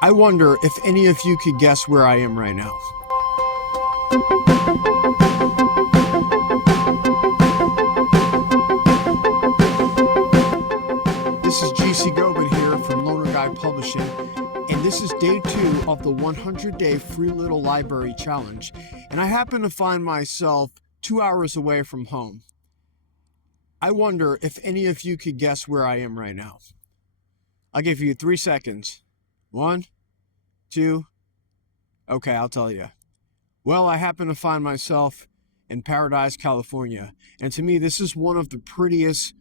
I wonder if any of you could guess where I am right now. This is GC Gobin here from Loner Guy Publishing, and this is day 2 of the 100-day Free Little Library Challenge, and I happen to find myself 2 hours away from home. I wonder if any of you could guess where I am right now. I'll give you 3 seconds. 1, 2, okay, I'll tell you. Well, I happen to find myself in Paradise, California, and to me, this is one of the prettiest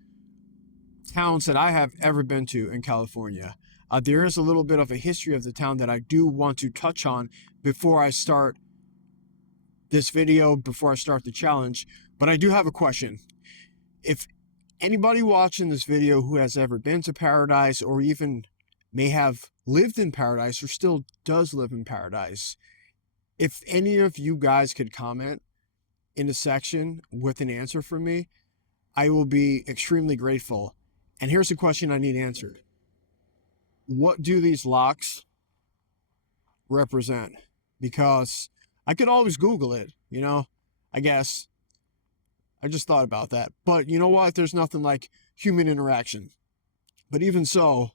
towns that I have ever been to in California. There is a little bit of a history of the town that I do want to touch on before I start this video, before I start the challenge, but I do have a question. If anybody watching this video who has ever been to Paradise or even may have lived in Paradise or still does live in Paradise, if any of you guys could comment in the section with an answer for me, I will be extremely grateful. And here's the question I need answered. What do these locks represent? Because I could always Google it, I guess. I just thought about that. But you know what? There's nothing like human interaction. But even so,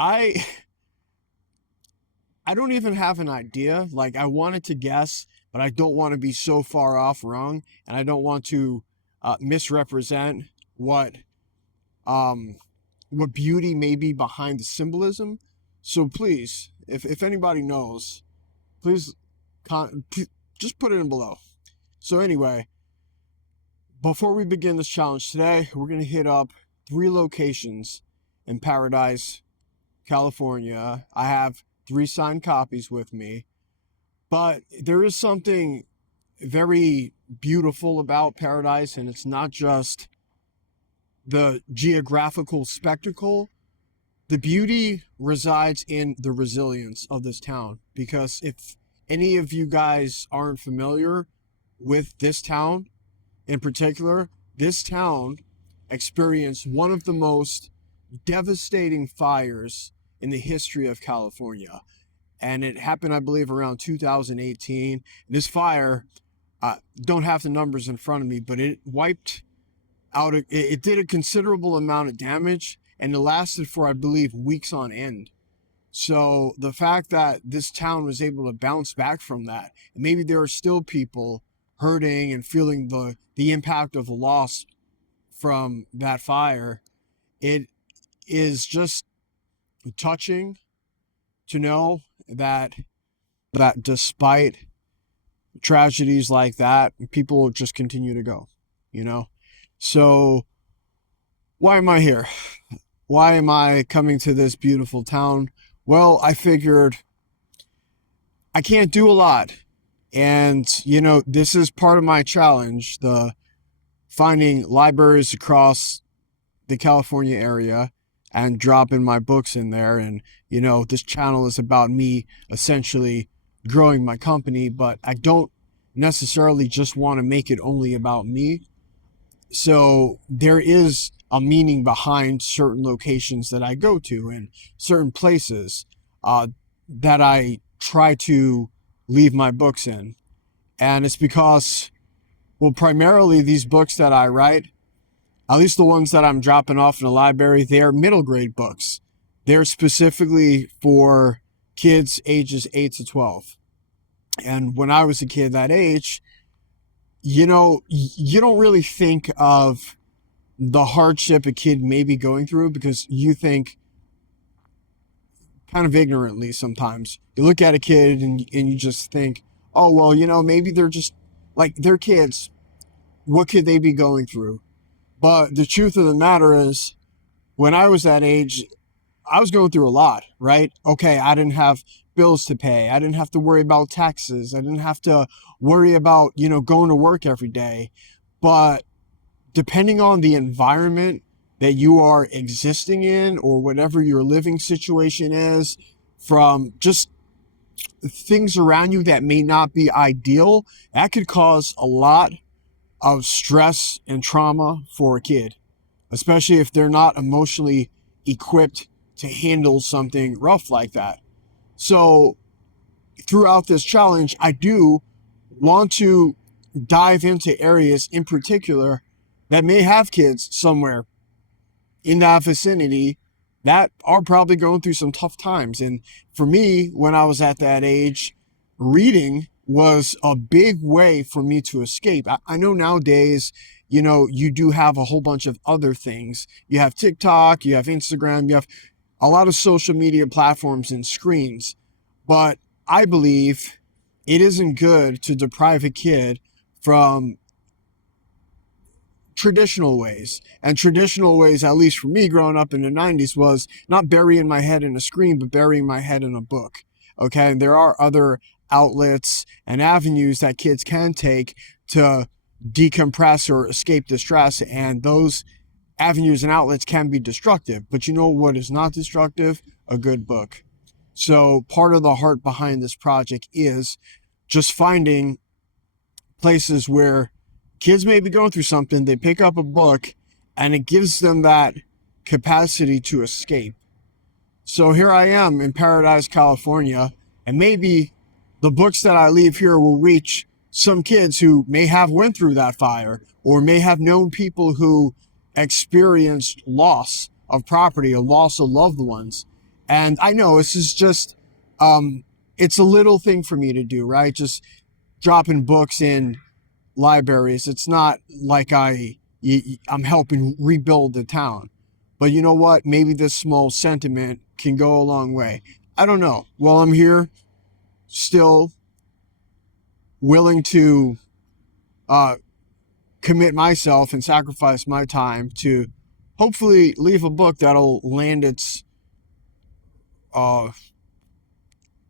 I don't even have an idea. Like, I wanted to guess, but I don't want to be so far off wrong, and I don't want to misrepresent what beauty may be behind the symbolism. So please, if anybody knows, please just put it in below. So anyway, before we begin this challenge today, we're going to hit up 3 locations in Paradise, California. I have 3 signed copies with me, but there is something very beautiful about Paradise, and it's not just the geographical spectacle. The beauty resides in the resilience of this town, because if any of you guys aren't familiar with this town in particular, this town experienced one of the most devastating fires in the history of California. And it happened, I believe, around 2018. This fire, don't have the numbers in front of me, but it wiped out, it did a considerable amount of damage, and it lasted for, I believe, weeks on end. So the fact that this town was able to bounce back from that, and maybe there are still people hurting and feeling the impact of the loss from that fire, it is just touching to know that despite tragedies like that, people just continue to go, So why am I here? Why am I coming to this beautiful town? Well, I figured I can't do a lot. And, this is part of my challenge, the finding libraries across the California area and dropping my books in there. And, this channel is about me essentially growing my company, but I don't necessarily just want to make it only about me. So there is a meaning behind certain locations that I go to and certain places that I try to leave my books in. And it's because, well, primarily these books that I write, at least the ones that I'm dropping off in the library, they're middle grade books. They're specifically for kids ages 8 to 12. And when I was a kid that age, you don't really think of the hardship a kid may be going through, because you think kind of ignorantly sometimes. You look at a kid and you just think, oh, well, maybe they're just like, they're kids. What could they be going through? But the truth of the matter is, when I was that age, I was going through a lot, right? Okay, I didn't have bills to pay. I didn't have to worry about taxes. I didn't have to worry about, going to work every day. But depending on the environment that you are existing in, or whatever your living situation is, from just things around you that may not be ideal, that could cause a lot of stress and trauma for a kid, especially if they're not emotionally equipped to handle something rough like that. So throughout this challenge, I do want to dive into areas in particular that may have kids somewhere in that vicinity that are probably going through some tough times. And for me, when I was at that age, reading was a big way for me to escape. I know nowadays, you do have a whole bunch of other things. You have TikTok, you have Instagram, you have a lot of social media platforms and screens. But I believe it isn't good to deprive a kid from traditional ways. And traditional ways, at least for me growing up in the 90s, was not burying my head in a screen, but burying my head in a book. Okay. And there are other outlets and avenues that kids can take to decompress or escape the stress. And those avenues and outlets can be destructive. But you know what is not destructive? A good book. So part of the heart behind this project is just finding places where kids may be going through something, they pick up a book, and it gives them that capacity to escape. So here I am in Paradise, California, and maybe the books that I leave here will reach some kids who may have went through that fire or may have known people who experienced loss of property or loss of loved ones. And I know this is just, it's a little thing for me to do, right? Just dropping books in libraries. It's not like I'm helping rebuild the town. But you know what? Maybe this small sentiment can go a long way. I don't know. Well, I'm here still willing to commit myself and sacrifice my time to hopefully leave a book that'll land its that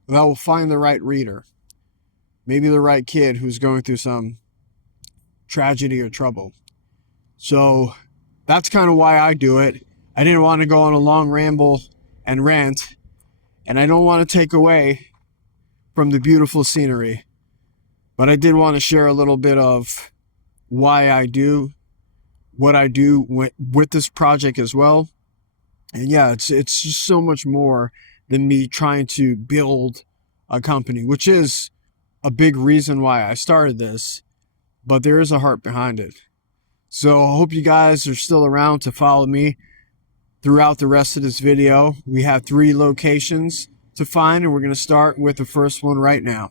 will find the right reader. Maybe the right kid who's going through some tragedy or trouble. So that's kind of why I do it. I didn't want to go on a long ramble and rant, and I don't want to take away from the beautiful scenery, but I did want to share a little bit of why I do what I do with this project as well. And yeah, it's just so much more than me trying to build a company, which is a big reason why I started this, but there is a heart behind it. So I hope you guys are still around to follow me throughout the rest of this video. We have 3 locations to find, and we're going to start with the first one right now.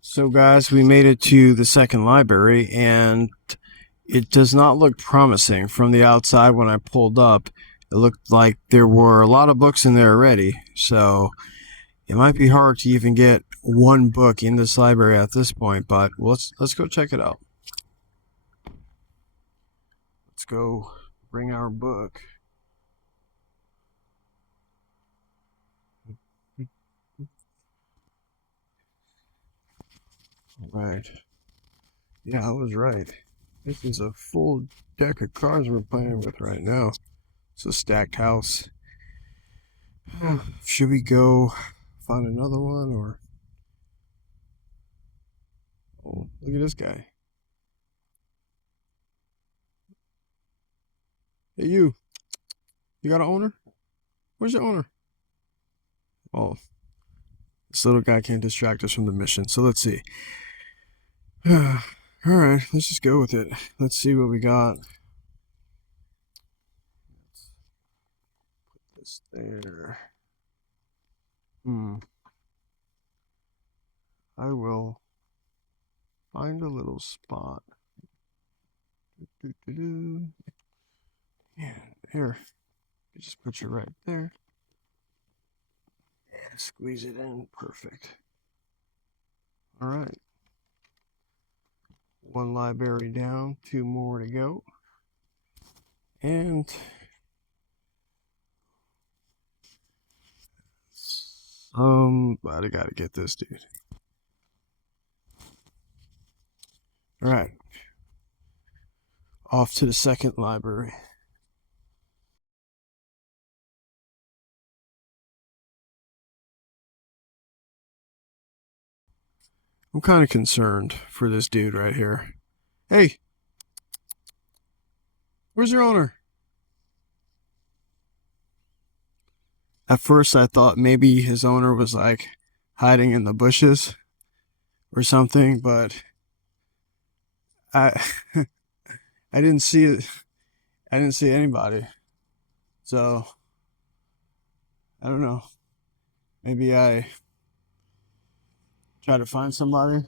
So guys, we made it to the second library, and it does not look promising from the outside. When I pulled up, it looked like there were a lot of books in there already, so it might be hard to even get one book in this library at this point, but let's go check it out. Let's go bring our book. All right. Yeah, I was right. This is a full deck of cards we're playing with right now. It's a stacked house. Should we go find another one, or... Oh, look at this guy. Hey, you got an owner? Where's your owner? Oh, this little guy can't distract us from the mission. So let's see. All right, let's just go with it. Let's see what we got. Put this there. I will find a little spot. Yeah, here. Just put you right there. Yeah, squeeze it in. Perfect. All right. 1 library down, 2 more to go. And I gotta get this dude. All right. Off to the second library. I'm kind of concerned for this dude right here. Hey, where's your owner? At first, I thought maybe his owner was like hiding in the bushes or something, but I I didn't see it. I didn't see anybody. So I don't know. Maybe I try to find somebody.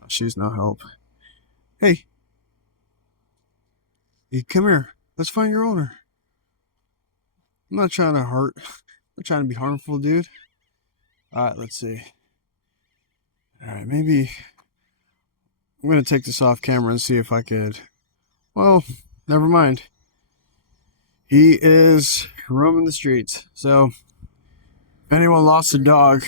Oh, she's no help. Hey, come here. Let's find your owner. I'm not trying to hurt. I'm not trying to be harmful, dude. All right, let's see. All right, maybe I'm gonna take this off camera and see if I could. Well, never mind. He is roaming the streets. So, if anyone lost a dog,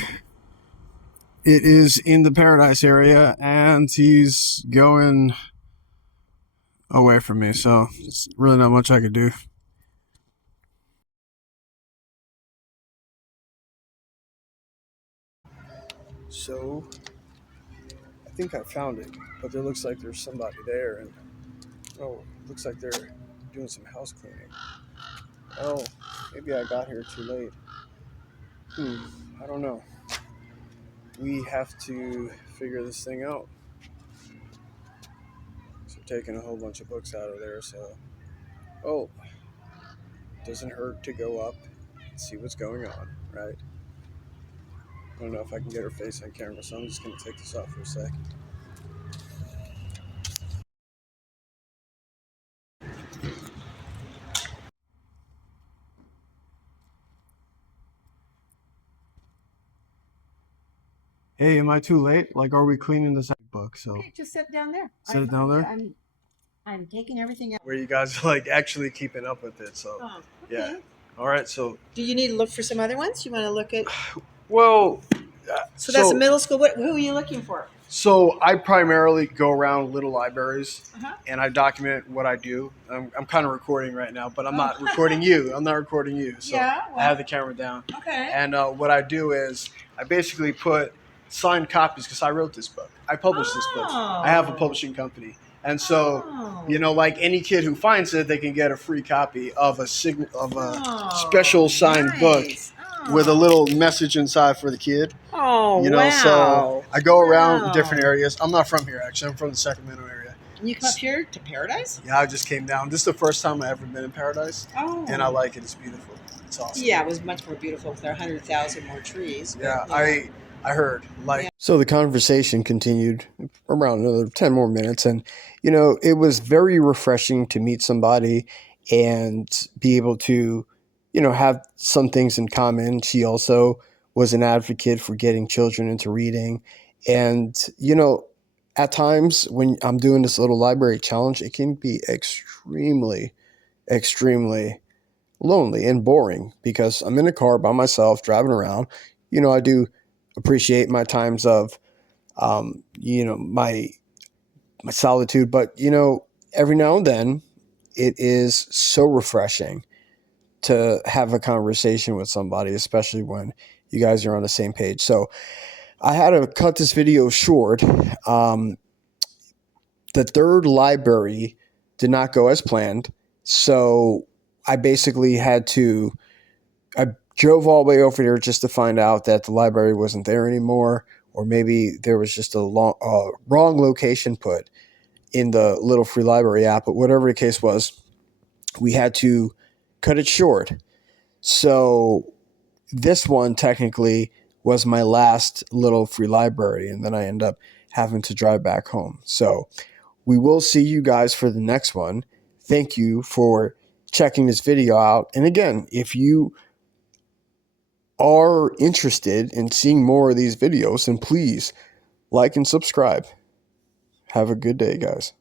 it is in the Paradise area, and he's going away from me. So, it's really not much I could do. So, I think I found it, but it looks like there's somebody there, and looks like they're doing some house cleaning. Oh, maybe I got here too late. I don't know. We have to figure this thing out. So taking a whole bunch of books out of there, so doesn't hurt to go up and see what's going on, right? I don't know if I can get her face on camera, so I'm just gonna take this off for a sec. Hey, am I too late? Like, are we cleaning this book? So Okay, just sit down there. Sit it down there? I'm taking everything out. Where you guys like actually keeping up with it? So Oh, okay. yeah. All right. So Do you need to look for some other ones? You want to look at? well. So that's a middle school. Who are you looking for? So I primarily go around little libraries Uh-huh. and I document what I do. I'm kind of recording right now, but I'm not recording you. I'm not recording you. So Yeah, well, I have the camera down. Okay. And what I do is I basically put signed copies because I wrote this book. I published this book. I have a publishing company. And so, like any kid who finds it, they can get a free copy of a special signed book with a little message inside for the kid. Oh, wow. So I go around different areas. I'm not from here, actually. I'm from the Sacramento area. And you come up here to Paradise? Yeah, I just came down. This is the first time I've ever been in Paradise. Oh. And I like it. It's beautiful. It's awesome. Yeah, it was much more beautiful with our 100,000 more trees. Yeah, I heard. So the conversation continued around another 10 more minutes. And, it was very refreshing to meet somebody and be able to, have some things in common. She also was an advocate for getting children into reading. And, at times when I'm doing this little library challenge, it can be extremely, extremely lonely and boring because I'm in a car by myself driving around. I do appreciate my times of, my solitude, but every now and then it is so refreshing to have a conversation with somebody, especially when you guys are on the same page. So I had to cut this video short. The third library did not go as planned, so I basically I drove all the way over there just to find out that the library wasn't there anymore, or maybe there was just a wrong location put in the little free library app. But whatever the case was, we had to cut it short. So this one technically was my last little free library, and then I end up having to drive back home. So we will see you guys for the next one. Thank you for checking this video out. And again, if you are interested in seeing more of these videos, then please like and subscribe. Have a good day, guys.